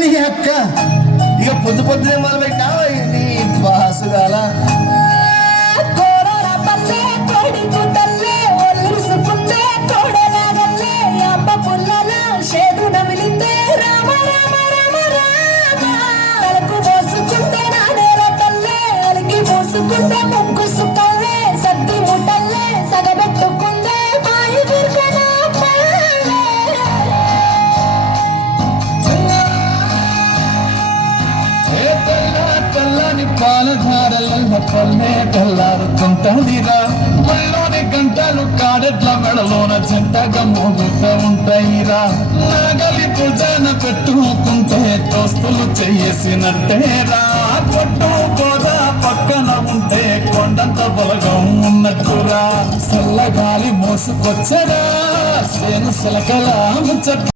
నీ అక్క ఇక పొద్దు పొద్దునే మొదలు పెట్టావు నీ బాసుగాల పాలధారల పల్లె తెల్లారుతుంటదిరా మళ్ళోని గంటలు కాడెట్ల మెడలోన జంటగా మోగుతూ ఉంటాయిరా నాగలి పూజన పెట్టుకుంటే దోస్తులు చేసినట్టేరా కొట్టు గోదా పక్కన ఉంటే కొండంత బలగం ఉన్నట్టురా చల్లగాలి మోసుకొచ్చరా సేను సిలకల ముచ్చట